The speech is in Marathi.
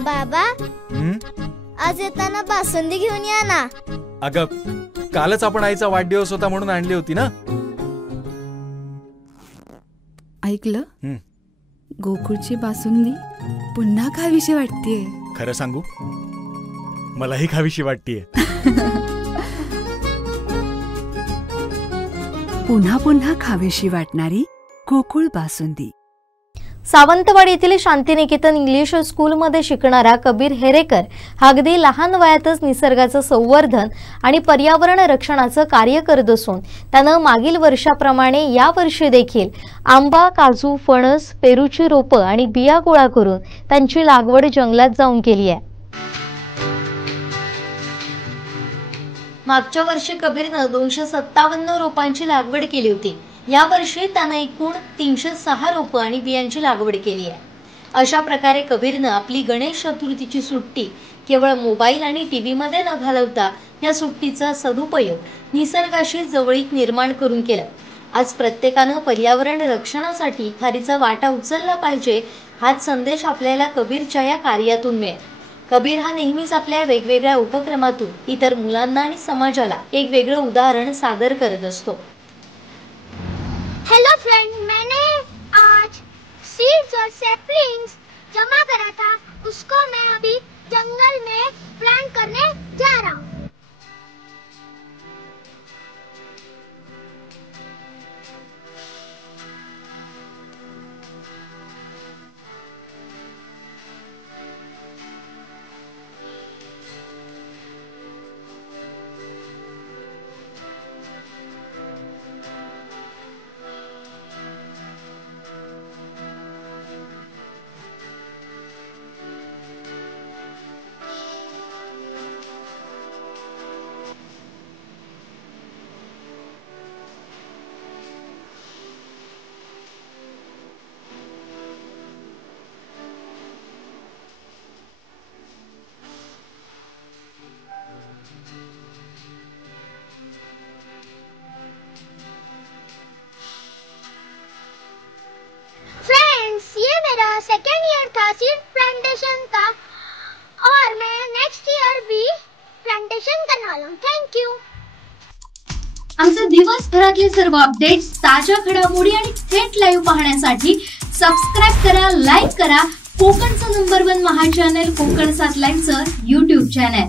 बाबा, आज येताना बासुंदी घेऊन या ना. अगं, कालच आपण आईचा वाढदिवस होता म्हणून आणली होती ना. ऐकलं, गोकुळची बासुंदी पुन्हा खावीशी वाटतेय. खरं सांगू, मलाही खावीशी वाटतेय. पुन्हा पुन्हा खावीशी वाटणारी गोकुळ बासुंदी. सावंतवाडी येथील शांतिनिकेतन इंग्लिश स्कूलमध्ये शिकणारा कबीर हेरेकर हा अगदी लहान वयातच निसर्गाचं संवर्धन आणि पर्यावरण रक्षणाचं कार्य करत असून त्यानं मागील वर्षाप्रमाणे या वर्षी देखील आंबा, काजू, फणस, पेरूची रोपं आणि बिया गोळा करून त्यांची लागवड जंगलात जाऊन केली आहे. मागच्या वर्षी कबीरनं 257 रोपांची लागवड केली होती. या वर्षी त्यानं एकूण 306 रोपं आणि बियांची लागवड केली आहे. अशा प्रकारे कबीरनं आपली गणेश चतुर्थीची सुट्टी केवळ मोबाईल आणि टीव्हीमध्ये न घालवता या सुट्टीचा सदुपयोग निसर्गाशी जवळीक निर्माण करून केला. आज प्रत्येकानं पर्यावरण रक्षणासाठी खारीचा वाटा उचलला पाहिजे, हाच संदेश आपल्याला कबीरच्या या कार्यातून मिळेल. कबीर हा नेहमीच आपल्या वेगवेगळ्या उपक्रमातून इतर मुलांना आणि समाजाला एक वेगळं उदाहरण सादर करत असतो. हेलो फ्रेंड, मैंने आज सीड्स और सैपलिंग्स जमा करा था, उसको मैं अभी जंगल में प्लांट करने जा रहा हूँ. सेकेंड ईयर था, सीड प्लांटेशन था और मैं नेक्स्ट ईयर भी प्लांटेशन करने वाला हूँ. Thank you. आमचे दिवसभरातले सर्व अपडेट्स, ताज्या घडामोडी आणि थेट लाईव्ह पाहण्यासाठी सबस्क्राइब करा, लाईक करा कोकणचं नंबर 1 महा चॅनल कोकण 7 लाईव्हचं YouTube चॅनल.